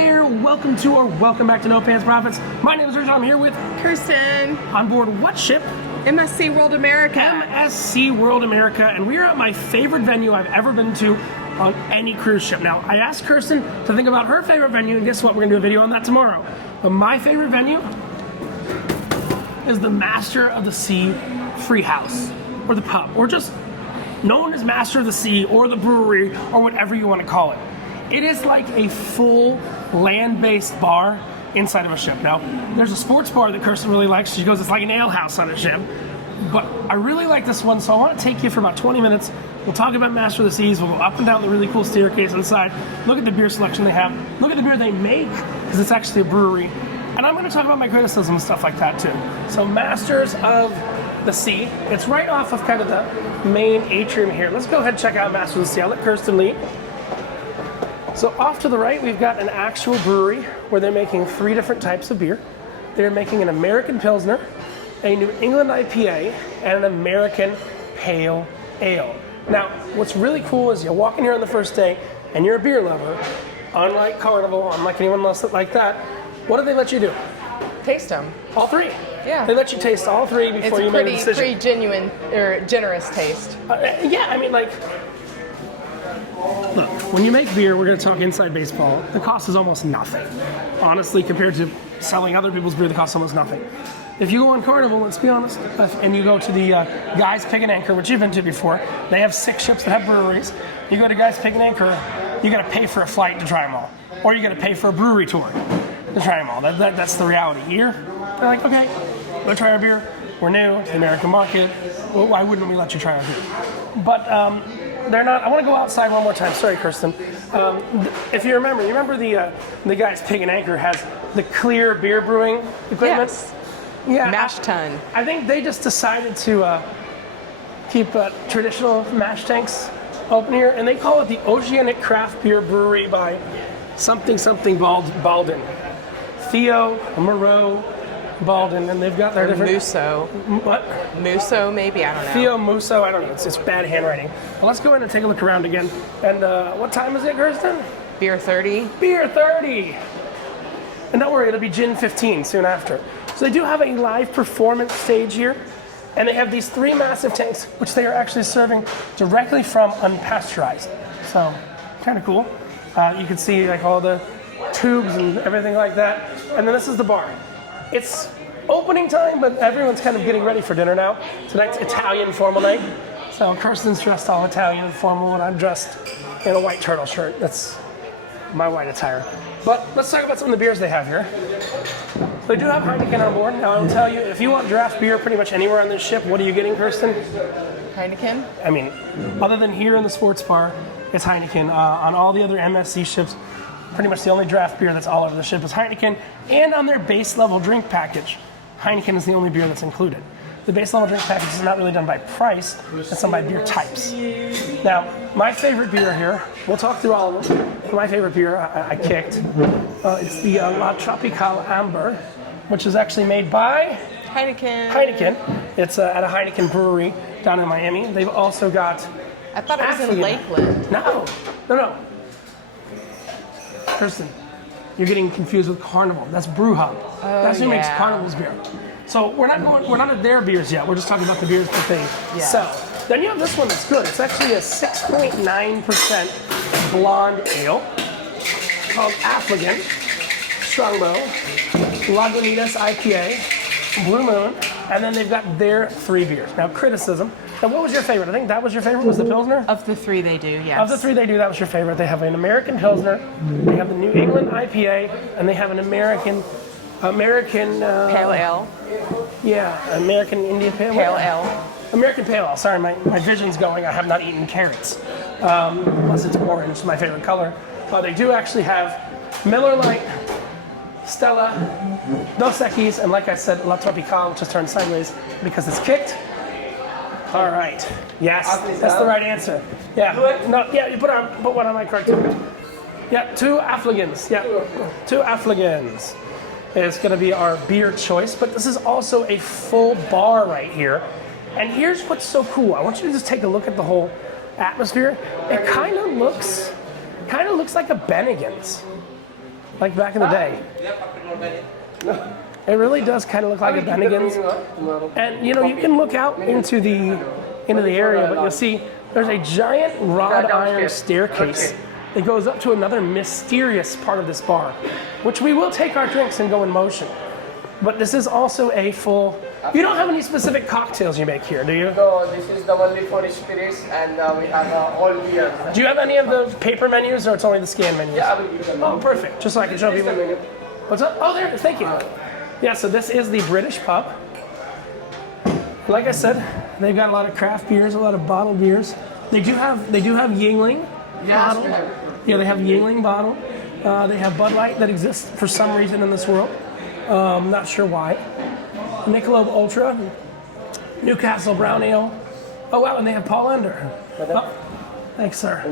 there, welcome to or welcome back to No Pants Profits. My name is Richard, I'm here with Kirsten. On board what ship? MSC World America. MSC World America, and we are at my favorite venue I've ever been to on any cruise ship. Now, I asked Kirsten to think about her favorite venue, and guess what? We're gonna do a video on that tomorrow. But my favorite venue is the Master of the Sea Free House, or the pub, or just known as Master of the Sea, or the brewery, or whatever you want to call it. It is like a full land-based bar inside of a ship. Now, there's a sports bar that Kirsten really likes. She goes, it's like an ale house on a ship. But I really like this one, so I want to take you for about 20 minutes. We'll talk about Master of the Seas. We'll go up and down the really cool staircase inside. Look at the beer selection they have. Look at the beer they make, because it's actually a brewery. And I'm going to talk about my criticism and stuff like that, too. So, Masters of the Sea. It's right off of kind of the main atrium here. Let's go ahead and check out Master of the Sea. I'll let Kirsten lead. So off to the right, we've got an actual brewery where they're making 3 different types of beer. They're making an American Pilsner, a New England IPA, and an American Pale Ale. Now, what's really cool is you walk in here on the first day and you're a beer lover. Unlike Carnival, unlike anyone else like that, what do they let you do? Taste them. All 3. Yeah. They let you taste all 3 before you make a decision. It's a pretty genuine or generous taste. Yeah, I mean, like, look, when you make beer, we're going to talk inside baseball, the cost is almost nothing. Honestly, compared to selling other people's beer, the cost is almost nothing. If you go on Carnival, let's be honest, and you go to the Guys Pig and Anchor, which you've been to before, they have 6 ships that have breweries. You go to Guys Pig and Anchor, you got to pay for a flight to try them all. Or you got to pay for a brewery tour to try them all. That's the reality. Here, they're like, okay, go try our beer. We're new to the American market. Well, why wouldn't we let you try our beer? But they're not. I want to go outside one more time. Sorry, Kirsten. If you remember the Guys Pig and Anchor has the clear beer brewing equipment. Yes. Yeah. Mash tun. I think they just decided to keep traditional mash tanks open here, and they call it the Oceanic Craft Beer Brewery by something Baldwin, Theo Moreau Baldwin, and they've got their different. Musso. What? Musso, maybe, I don't know. Theo Musso, I don't know. It's bad handwriting. Well, let's go in and take a look around again. And what time is it, Kirsten? Beer 30. Beer 30. And don't worry, it'll be gin 15 soon after. So they do have a live performance stage here, and they have these 3 massive tanks, which they are actually serving directly from unpasteurized. So, kind of cool. You can see like all the tubes and everything like that. And then this is the bar. It's opening time, but everyone's kind of getting ready for dinner now. Tonight's Italian formal night. So Kirsten's dressed all Italian and formal, and I'm dressed in a white turtle shirt. That's my white attire. But let's talk about some of the beers they have here. They do have Heineken on board. Now I will tell you, if you want draft beer pretty much anywhere on this ship, what are you getting, Kirsten? Heineken? I mean, other than here in the sports bar, it's Heineken. On all the other MSC ships, pretty much the only draft beer that's all over the ship is Heineken. And on their base level drink package, Heineken is the only beer that's included. The base level drink package is not really done by price, it's done by beer types. Now, my favorite beer here, we'll talk through all of them. My favorite beer I kicked, it's the La Tropical Amber, which is actually made by Heineken. It's at a Heineken brewery down in Miami. They've also got... I thought it was in Lakeland. No. Kirsten, you're getting confused with Carnival. That's Brew Hub. That's who makes Carnival's beer. So we're not at their beers yet. We're just talking about the beers that they sell. Then you have this one that's good. It's actually a 6.9% blonde ale called Affligan, Strongbow, Lagunitas IPA, Blue Moon, and then they've got their 3 beers. Now, criticism. And what was your favorite? I think that was your favorite, was the Pilsner? Of the 3 they do, yes. Of the 3 they do, that was your favorite. They have an American Pilsner, they have the New England IPA, and they have an American Pale Ale. Yeah, American Indian Pale Ale. Pale Ale. American Pale Ale. Sorry, my vision's going. I have not eaten carrots. Unless it's orange, my favorite color. They do actually have Miller Lite, Stella, Dos Equis, and like I said, La Tropical, which is turned sideways because it's kicked. All right. Yes, that's the right answer. Yeah. No. Yeah. You put one on my card too. Yeah. 2 Affligans. Yeah. 2 Affligans. It's going to be our beer choice, but this is also a full bar right here. And here's what's so cool. I want you to just take a look at the whole atmosphere. It kind of looks like a Bennigan's. like back in the day. It really does kind of look like a Bennigan's. And you know, you can look out into the area, but you'll see there's a giant wrought iron staircase that goes up to another mysterious part of this bar, which we will take our drinks and go in motion. But this is also a full... You don't have any specific cocktails you make here, do you? No, this is the only for spirits, and we have all beers. Do you have any of the paper menus, or it's only the scan menus? Yeah, I will give them. Oh, perfect. Just so I can show people. What's up? Oh, there. Thank you. Yeah, so this is the British pub. Like I said, they've got a lot of craft beers, a lot of bottled beers. They do have Yingling bottle. Yeah, they have Yingling bottle. They have Bud Light that exists for some reason in this world. Not sure why. Michelob Ultra, Newcastle Brown Ale. Oh wow, and they have Paul Ender. Oh, thanks, sir.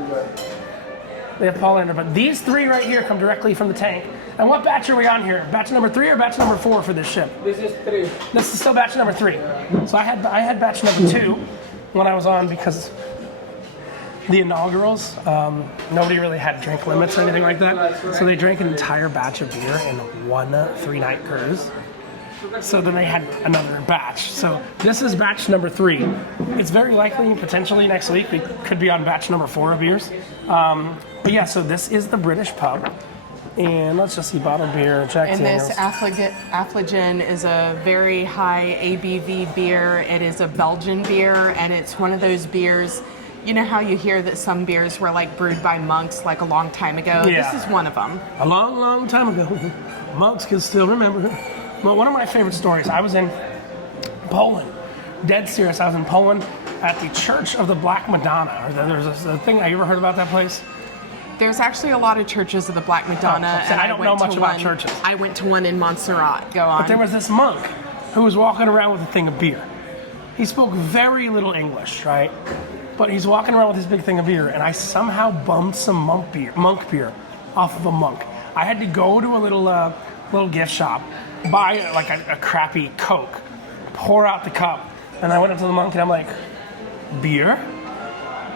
They have Paul Ender, but these three right here come directly from the tank. And what batch are we on here? Batch number 3 or batch number 4 for this ship? This is 3. This is still batch number 3. So I had batch number 2 when I was on, because the inaugurals, nobody really had drink limits or anything like that. So they drank an entire batch of beer in one 3-night cruise. So then they had another batch. So this is batch number 3. It's very likely, potentially next week, we could be on batch number 4 of beers. But yeah, so this is the British pub. And let's just see, bottled beer, Jack Daniels. And this Affligen is a very high ABV beer. It is a Belgian beer, and it's one of those beers, you know how you hear that some beers were like brewed by monks like a long time ago? Yeah. This is one of them. A long, long time ago. Monks can still remember. Well, one of my favorite stories, I was in Poland. Dead serious, I was in Poland at the Church of the Black Madonna. There's a thing, have you ever heard about that place? There's actually a lot of churches of the Black Madonna. And I don't know much about churches. I went to one in Montserrat. Go on. But there was this monk who was walking around with a thing of beer. He spoke very little English, right? But he's walking around with this big thing of beer, and I somehow bummed some monk beer off of a monk. I had to go to a little gift shop, buy like a crappy Coke, pour out the cup, and I went up to the monk and I'm like, beer?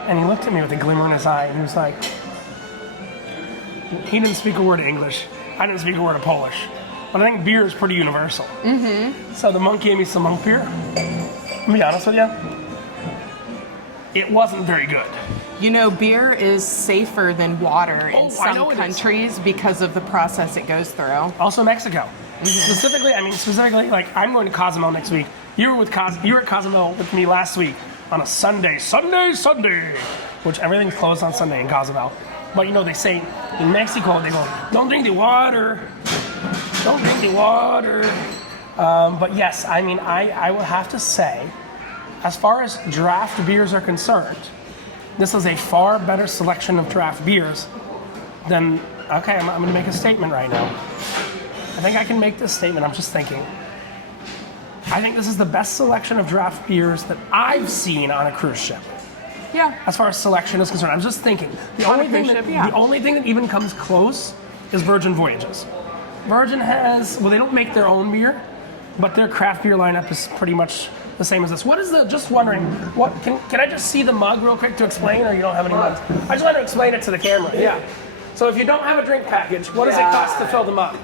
And he looked at me with a glimmer in his eye, and he was like, he didn't speak a word of English. I didn't speak a word of Polish. But I think beer is pretty universal. Mm-hmm. So the monk gave me some monk beer. To be honest with you, it wasn't very good. You know, beer is safer than water in some countries because of the process it goes through. Also Mexico. Mm-hmm. Specifically, like I'm going to Cozumel next week. You were at Cozumel with me last week on a Sunday, which everything's closed on Sunday in Cozumel. But you know, they say in Mexico, they go, don't drink the water. Don't drink the water. But yes, I mean, I would have to say, as far as draft beers are concerned, this is a far better selection of draft beers than, okay, I'm going to make a statement right now. I think I can make this statement. I'm just thinking. I think this is the best selection of draft beers that I've seen on a cruise ship. Yeah. As far as selection is concerned, I'm just thinking. The only thing that even comes close is Virgin Voyages. Virgin has, well, they don't make their own beer, but their craft beer lineup is pretty much the same as this. What is just wondering, what can I just see the mug real quick to explain, or you don't have any mugs? I just want to explain it to the camera. Yeah. So if you don't have a drink package, what does it cost to fill the mug?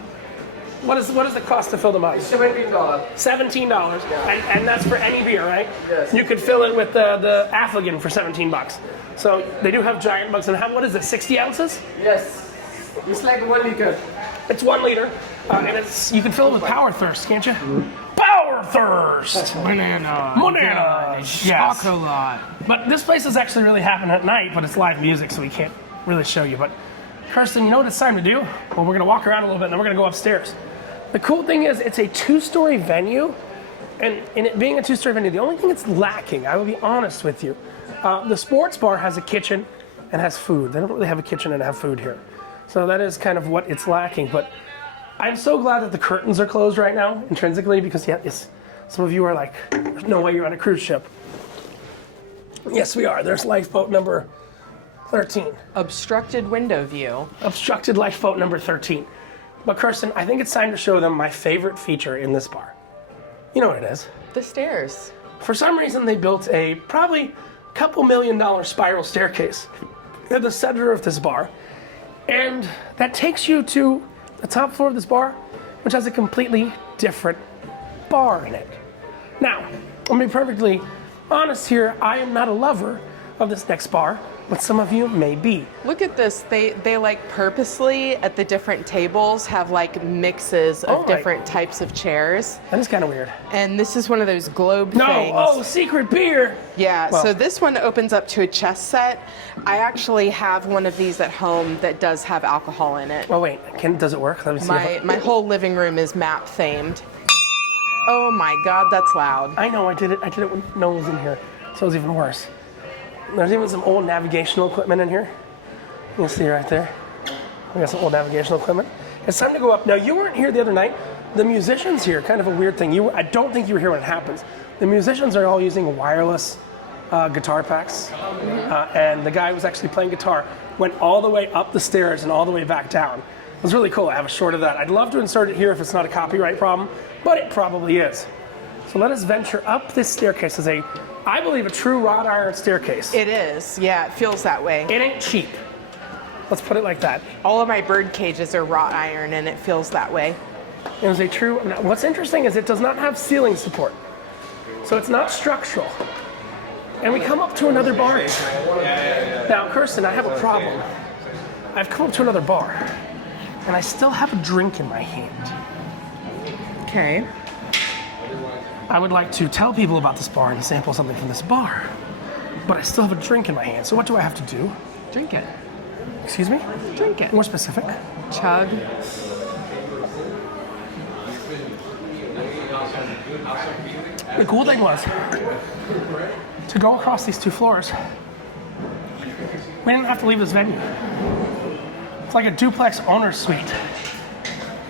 What is the cost to fill the mug? $17. $17, Yeah. and that's for any beer, right? Yes. You could fill it with the Affligen for $17. So they do have giant mugs. And what is it, 60 ounces? Yes. It's like 1 liter. It's 1 liter, and you can fill it with Power Thirst, can't you? Mm-hmm. Power Thirst! Banana! Yes. Chocolate. But this place is actually really happening at night, but it's live music, so we can't really show you. But Kirsten, you know what it's time to do? Well, we're going to walk around a little bit, and then we're going to go upstairs. The cool thing is, it's a 2-story venue, and in it being a 2-story venue, the only thing it's lacking, I will be honest with you, the sports bar has a kitchen and has food. They don't really have a kitchen and have food here. So that is kind of what it's lacking. But I'm so glad that the curtains are closed right now, intrinsically, because yes, some of you are like, there's no way you're on a cruise ship. Yes, we are. There's lifeboat number 13. Obstructed window view. Obstructed lifeboat number 13. But Kirsten, I think it's time to show them my favorite feature in this bar. You know what it is? The stairs. For some reason, they built a probably couple $1 million spiral staircase at the center of this bar. And that takes you to the top floor of this bar, which has a completely different bar in it. Now, let me be perfectly honest here, I am not a lover of this next bar, but some of you may be. Look at this. They like purposely at the different tables have like mixes of different types of chairs. That is kind of weird. And this is one of those globe No, things. oh, secret beer. Yeah, Well. so this one opens up to a chess set. I actually have one of these at home that does have alcohol in it. Oh wait, does it work? Let me see. My whole living room is map themed. Oh my God, that's loud. I know, I did it when no one was in here, so it was even worse. There's even some old navigational equipment in here. You can see right there. We got some old navigational equipment. It's time to go up. Now, you weren't here the other night. The musicians here, kind of a weird thing. I don't think you were here when it happens. The musicians are all using wireless guitar packs. And the guy who was actually playing guitar went all the way up the stairs and all the way back down. It was really cool. I have a short of that. I'd love to insert it here if it's not a copyright problem, but it probably is. So let us venture up this staircase. It's I believe, a true wrought iron staircase. It is, yeah, it feels that way. It ain't cheap. Let's put it like that. All of my bird cages are wrought iron and it feels that way. It is a true, what's interesting is it does not have ceiling support. So it's not structural. And we come up to another bar. Now, Kirsten, I have a problem. I've come up to another bar, and I still have a drink in my hand. Okay. I would like to tell people about this bar and sample something from this bar, but I still have a drink in my hand. So what do I have to do? Drink it. Excuse me? Drink it. More specific. Chug. The cool thing was, to go across these 2 floors, we didn't have to leave this venue. It's like a duplex owner's suite.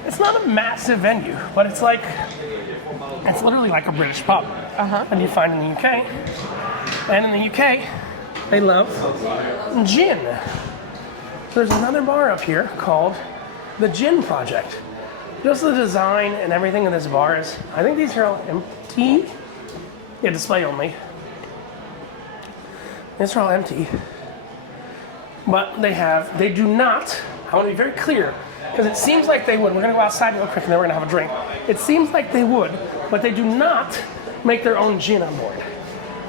It's not a massive venue, but it's literally like a British pub. And you find in the UK. And in the UK, they love gin. There's another bar up here called the Gin Project. Just the design and everything in this bar is, I think these are all empty. Yeah, display only. These are all empty. But they do not, I want to be very clear, because it seems like they would. We're going to go outside real quick and then we're going to have a drink. It seems like they would, but they do not make their own gin on board.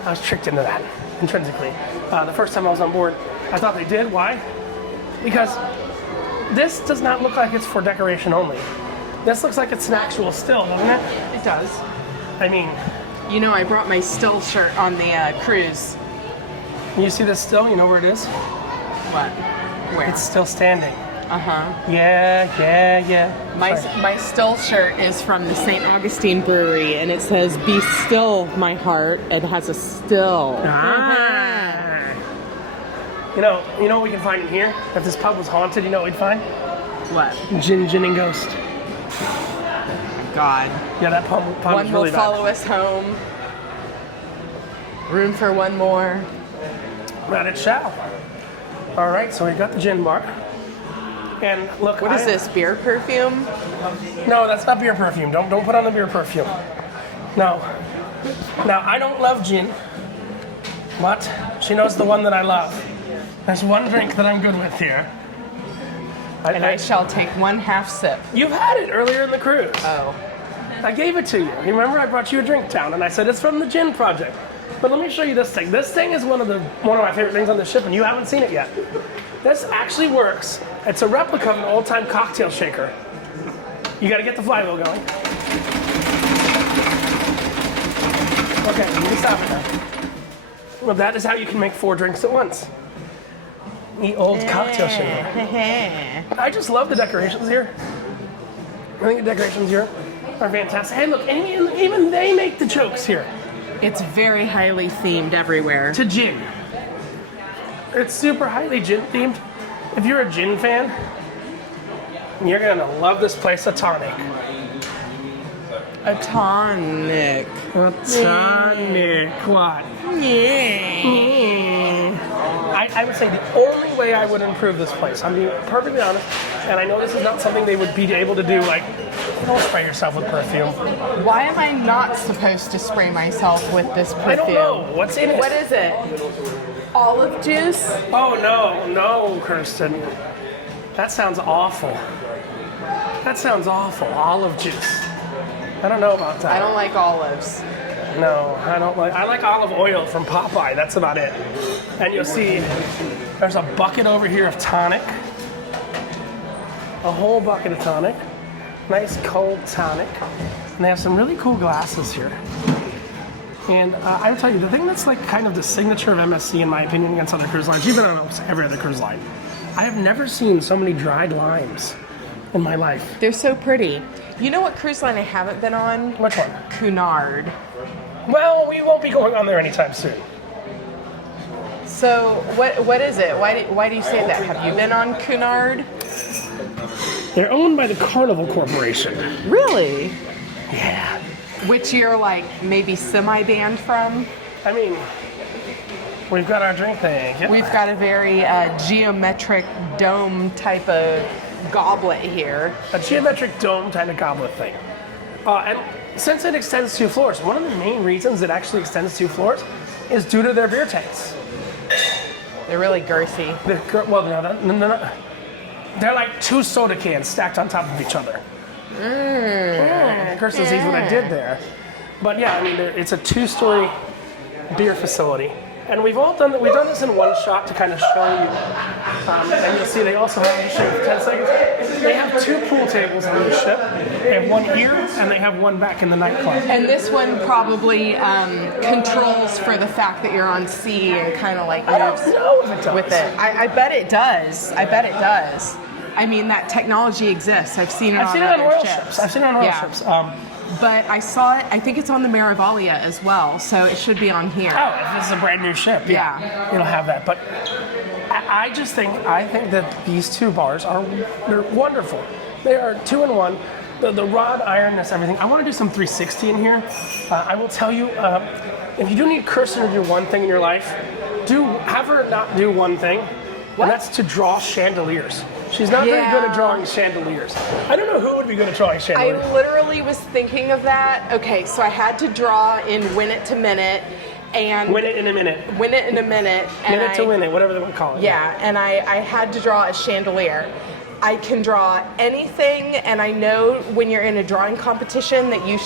I was tricked into that, intrinsically. The first time I was on board, I thought they did. Why? Because this does not look like it's for decoration only. This looks like it's an actual still, doesn't it? It does. I mean... You know, I brought my still shirt on the cruise. You see this still? You know where it is? What? Where? It's still standing. Uh-huh. Yeah. My still shirt is from the St. Augustine Brewery, and it says, "Be still, my heart." It has a still. You know what we can find in here? If this pub was haunted, you know what we'd find? What? Gin and ghost. God. Yeah, that pub One is will really bad. follow us home. Room for one more. That it shall. All right, so we got the gin bar. And look, What is this, beer perfume? No, that's not beer perfume. Don't put on the beer perfume. No. Now, I don't love gin, but she knows the one that I love. There's one drink that I'm good with here. And I shall take 1/2 sip. You've had it earlier in the cruise. Oh. I gave it to you. You remember I brought you a drink down, and I said it's from the Gin Project. But let me show you this thing. This thing is one of my favorite things on the ship, and you haven't seen it yet. This actually works. It's a replica of an old-time cocktail shaker. You got to get the flywheel going. Okay, you can stop it now. Well, that is how you can make 4 drinks at once. The old cocktail shaker. I just love the decorations here. I think the decorations here are fantastic. Hey, look, and even they make the jokes here. It's very highly themed everywhere. To gin. It's super highly gin themed. If you're a gin fan, you're gonna love this place. A tonic. A tonic. A tonic. What? I would say the only way I would improve this place, I'm being perfectly honest, and I know this is not something they would be able to do, like, don't spray yourself with perfume. Why am I not supposed to spray myself with this perfume? I don't know. What's in it? What is it? Olive juice? Oh, no, Kirsten. That sounds awful. That sounds awful. Olive juice. I don't know about that. I don't like olives. No, I don't like. I like olive oil from Popeye. That's about it. And you'll see there's a bucket over here of tonic. A whole bucket of tonic. Nice cold tonic. And they have some really cool glasses here. And I will tell you, the thing that's like kind of the signature of MSC, in my opinion, against other cruise lines, even on almost every other cruise line, I have never seen so many dried limes in my life. They're so pretty. You know what cruise line I haven't been on? Which one? Cunard. Well, we won't be going on there anytime soon. So what is it? Why do you say that? Have you been on Cunard? They're owned by the Carnival Corporation. Really? Yeah. Which you're like maybe semi-banned from? I mean, we've got our drink thing. Yeah. We've got a very geometric dome type of goblet here. A geometric dome kind of goblet thing. And since it extends 2 floors, one of the main reasons it actually extends 2 floors is due to their beer tanks. They're really girthy. They're like 2 soda cans stacked on top of each other. Kirsten sees what I did there. But yeah, I mean, it's a 2-story beer facility. And we've done this in one shot to kind of show you. And you'll see they also have, just show you for 10 seconds, they have 2 pool tables on the ship. They have one here, and they have one back in the nightclub. And this one probably controls for the fact that you're on sea and kind of like moves I don't know if it does. with it. I bet it does. I bet it does. I mean, that technology exists. I've seen it on other Royal ships. ships. I've seen it on Royal ships. But I saw it, I think it's on the Marivalia as well, so it should be on here. Oh, if this is a brand new ship, Yeah. it'll have that. But I think that these 2 bars they're wonderful. They are 2 in 1. The rod ironness, everything. I want to do some 360 in here. I will tell you, if you do need Kirsten to do one thing in your life, have her not do one thing, and that's to draw chandeliers. She's not very good at drawing chandeliers. I don't know who would be good at drawing chandeliers. I literally was thinking of that. Okay, so I had to draw in Win It to Minute and Win it in a minute. Win It in a Minute. And Minute to win it, whatever they want to call it. Yeah, and I had to draw a chandelier. I can draw anything, and I know when you're in a drawing competition that you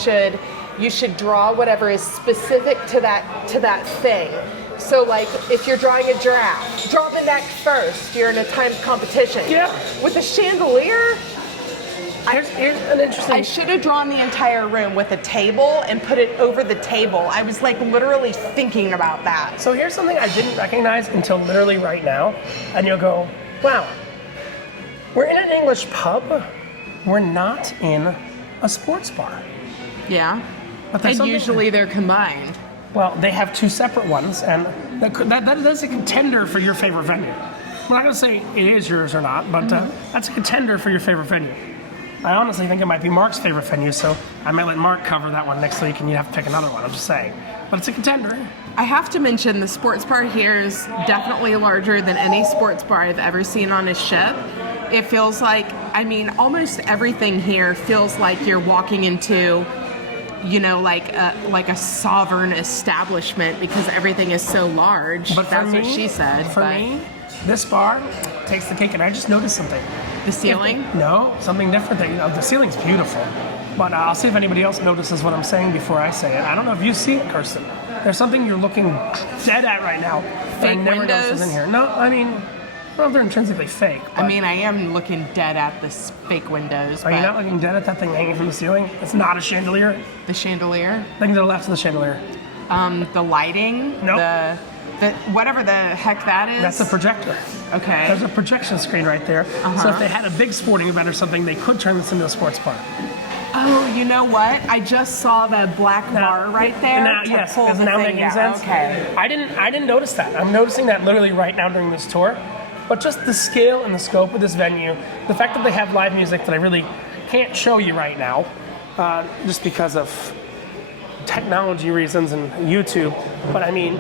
should draw whatever is specific to that thing. So like if you're drawing a giraffe, draw the neck first. You're in a timed competition. Yeah. With a chandelier, Here's an interesting. I should have drawn the entire room with a table and put it over the table. I was like literally thinking about that. So here's something I didn't recognize until literally right now, and you'll go, wow, we're in an English pub, we're not in a sports bar. Yeah. But there's And something- usually they're combined. Well, they have 2 separate ones, and that's a contender for your favorite venue. I'm not going to say it is yours or not, but that's a contender for your favorite venue. I honestly think it might be Mark's favorite venue, so I might let Mark cover that one next week, and you have to pick another one. I'm just saying. But it's a contender. I have to mention the sports bar here is definitely larger than any sports bar I've ever seen on a ship. It feels like, I mean, almost everything here feels like you're walking into, you know, like a sovereign establishment because everything is so large. But that's what she said. For me, this bar takes the cake, and I just noticed something. The ceiling? No, something different. The ceiling's beautiful, but I'll see if anybody else notices what I'm saying before I say it. I don't know if you see it, Kirsten. There's something you're looking dead at right now. that I Fake never noticed windows? was in here. No, I mean, I don't know if they're intrinsically fake. I but mean, I am looking dead at the fake windows. are you not looking dead at that thing hanging from the ceiling? It's not a chandelier. The chandelier? Thing to the left of the chandelier. The lighting? Nope. The whatever the heck that is? That's a projector. Okay. There's a projection screen right there. So if they had a big sporting event or something, they could turn this into a sports bar. Oh, you know what? I just saw the black bar right there. Now, to yes, pull does it the now thing making out. sense? Okay. I didn't notice that. I'm noticing that literally right now during this tour. But just the scale and the scope of this venue, the fact that they have live music that I really can't show you right now, just because of technology reasons and YouTube. But I mean,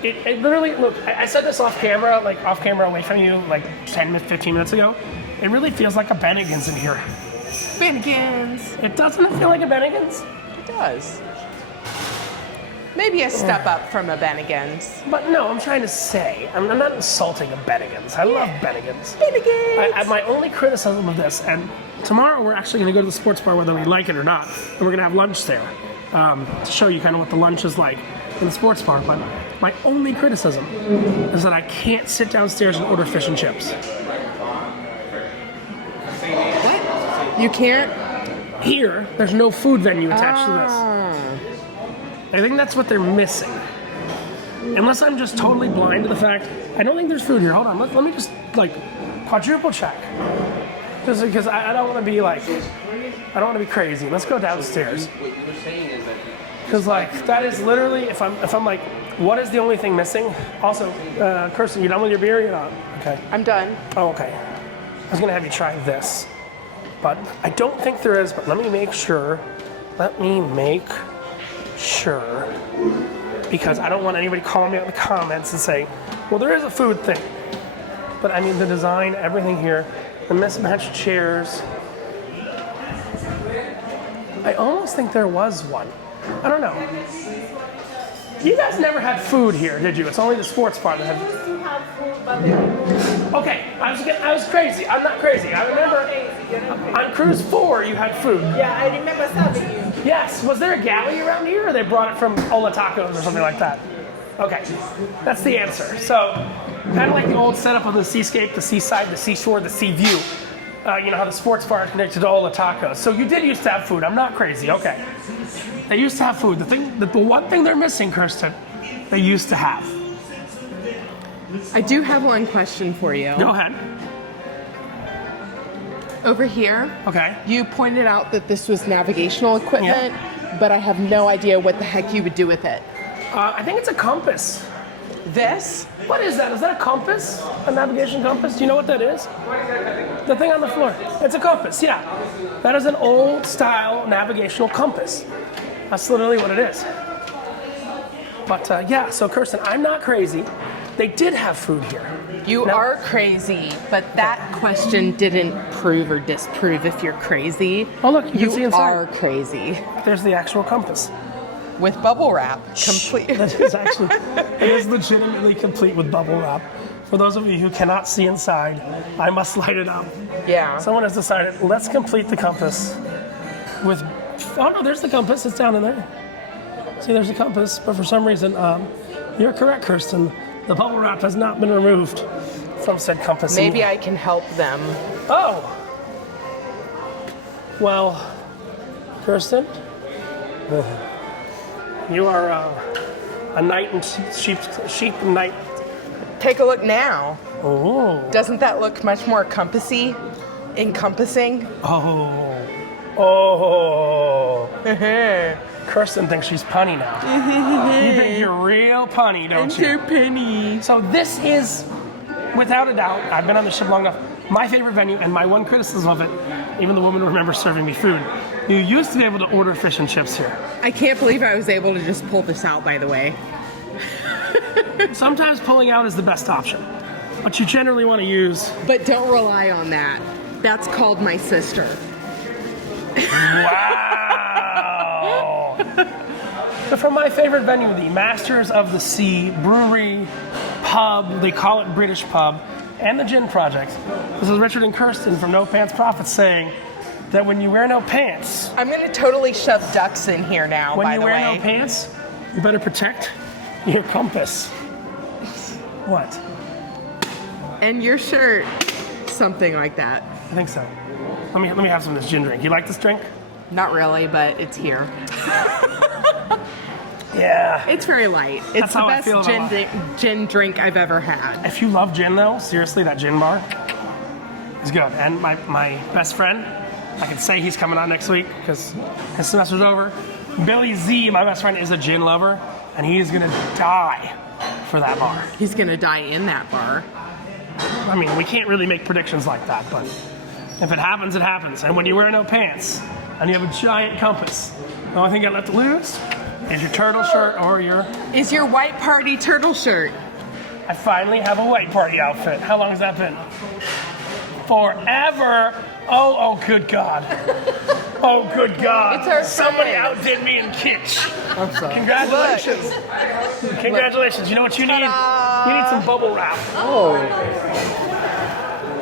it literally, look, I said this off camera away from you, like 10, 15 minutes ago. It really feels like a Bennigan's in here. Bennigan's. It doesn't feel like a Bennigan's? It does. Maybe a step up from a Bennigan's. But no, I'm trying to say, I'm not insulting a Bennigan's. I love Bennigan's. Bennigan's. My only criticism of this, and tomorrow we're actually going to go to the sports bar whether we like it or not, and we're going to have lunch there to show you kind of what the lunch is like in the sports bar. But my only criticism is that I can't sit downstairs and order fish and chips. What? You can't? Here, there's no food venue attached to this. I think that's what they're missing. Unless I'm just totally blind to the fact, I don't think there's food here. Hold on, let me just like quadruple check. Just because I don't want to be like, I don't want to be crazy. Let's go downstairs. What you were saying is that Because like that is literally, if I'm like, what is the only thing missing? Also, Kirsten, you done with your beer or you're not? Okay. I'm done. Oh, okay. I was gonna have you try this, but I don't think there is. But let me make sure. Let me make sure, because I don't want anybody calling me out in the comments and saying, well, there is a food thing. But I mean, the design, everything here, the mismatched chairs. I almost think there was one. I don't know. You guys never had food here, did you? It's only the sports bar that had. We have food, but Okay, I was crazy. I'm not crazy. I remember on cruise 4 you had food. yeah, I remember serving you. Yes. Was there a galley around here, or they brought it from Ola Tacos or something like that? Okay, that's the answer. So, kind of like the old setup of the seascape, the seaside, the seashore, the sea view. You know how the sports bar is connected to Ola Tacos. So you did used to have food. I'm not crazy. Okay. They used to have food. The one thing they're missing, Kirsten, they used to have. I do have one question for you. Go ahead. Over here, Okay. you pointed out that this was navigational equipment, but I have no idea what the heck you would do with it. I think it's a compass. This? What is that? Is that a compass? A navigation compass? Do you know what that is? The thing on the floor. It's a compass, yeah. That is an old style navigational compass. That's literally what it is. But yeah, so Kirsten, I'm not crazy. They did have food here. You No. are crazy, but that question didn't prove or disprove if you're crazy. Oh, look, you can see inside. are crazy. There's the actual compass. With bubble wrap, complete. It is actually, it is legitimately complete with bubble wrap. For those of you who cannot see inside, I must light it up. Yeah. Someone has decided, let's complete the compass with, oh no, there's the compass, it's down in there. See, there's the compass, but for some reason, you're correct, Kirsten, the bubble wrap has not been removed from said compass. Maybe I can help them. Oh! Well, Kirsten, you are a knight in sheep knight. Take a look now. Oh. Doesn't that look much more compassy? Encompassing? Oh. Oh. Kirsten thinks she's punny now. You think you're real punny, don't you? penny. So this is, without a doubt, I've been on the ship long enough, my favorite venue, and my one criticism of it, even the woman remembers serving me food. You used to be able to order fish and chips here. I can't believe I was able to just pull this out, by the way. Sometimes pulling out is the best option, but you generally want to use. But don't rely on that. That's called my sister. Wow! So from my favorite venue, the Masters of the Sea Brewery, Pub, they call it British Pub, and the Gin Project. This is Richard and Kirsten from No Pants Profits saying that when you wear no pants, I'm going to totally shove ducks in here now, when by you the wear way. no pants, you better protect your compass. What? And your shirt. Something like that. I think so. Let me have some of this gin drink. You like this drink? Not really, but it's here. Yeah. It's very light. It's That's the how I best feel about gin drink I've ever had. If you love gin though, seriously, that gin bar is good. And my best friend, I can say he's coming on next week because his semester's over. Billy Z, my best friend, is a gin lover, and he's gonna die for that bar. He's gonna die in that bar. I mean, we can't really make predictions like that, but if it happens, it happens. And when you wear no pants and you have a giant compass, the only thing you left to lose is your turtle shirt or your... Is your white party turtle shirt? I finally have a white party outfit. How long has that been? Forever. Oh, good God. Oh, good God. It's our Somebody friend. outdid me in kitsch. I'm sorry. Congratulations. Congratulations. You know what you need? You need some bubble wrap. Oh.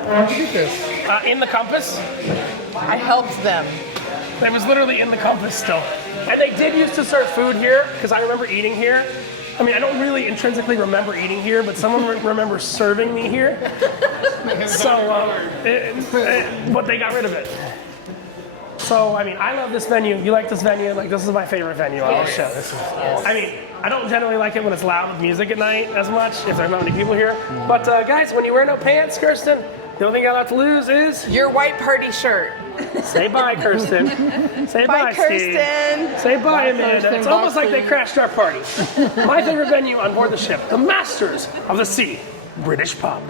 How'd you get this? in the compass. I helped them. It was literally in the compass still. And they did used to serve food here, because I remember eating here. I mean, I don't really intrinsically remember eating here, but someone remembers serving me here. So, but they got rid of it. So, I mean, I love this venue. You like this venue? Like, this is my favorite venue. I'll show this. I mean, I don't generally like it when it's loud with music at night as much, if there's not many people here. But guys, when you wear no pants, Kirsten, the only thing you got to lose is Your white party shirt. say bye, Kirsten. Say bye, Bye, Steve. Kirsten. Say bye, Amanda. Kirsten. It's Bye, almost like they Steve. crashed our party. My favorite venue on board the ship, the Masters of the Sea, British Pub.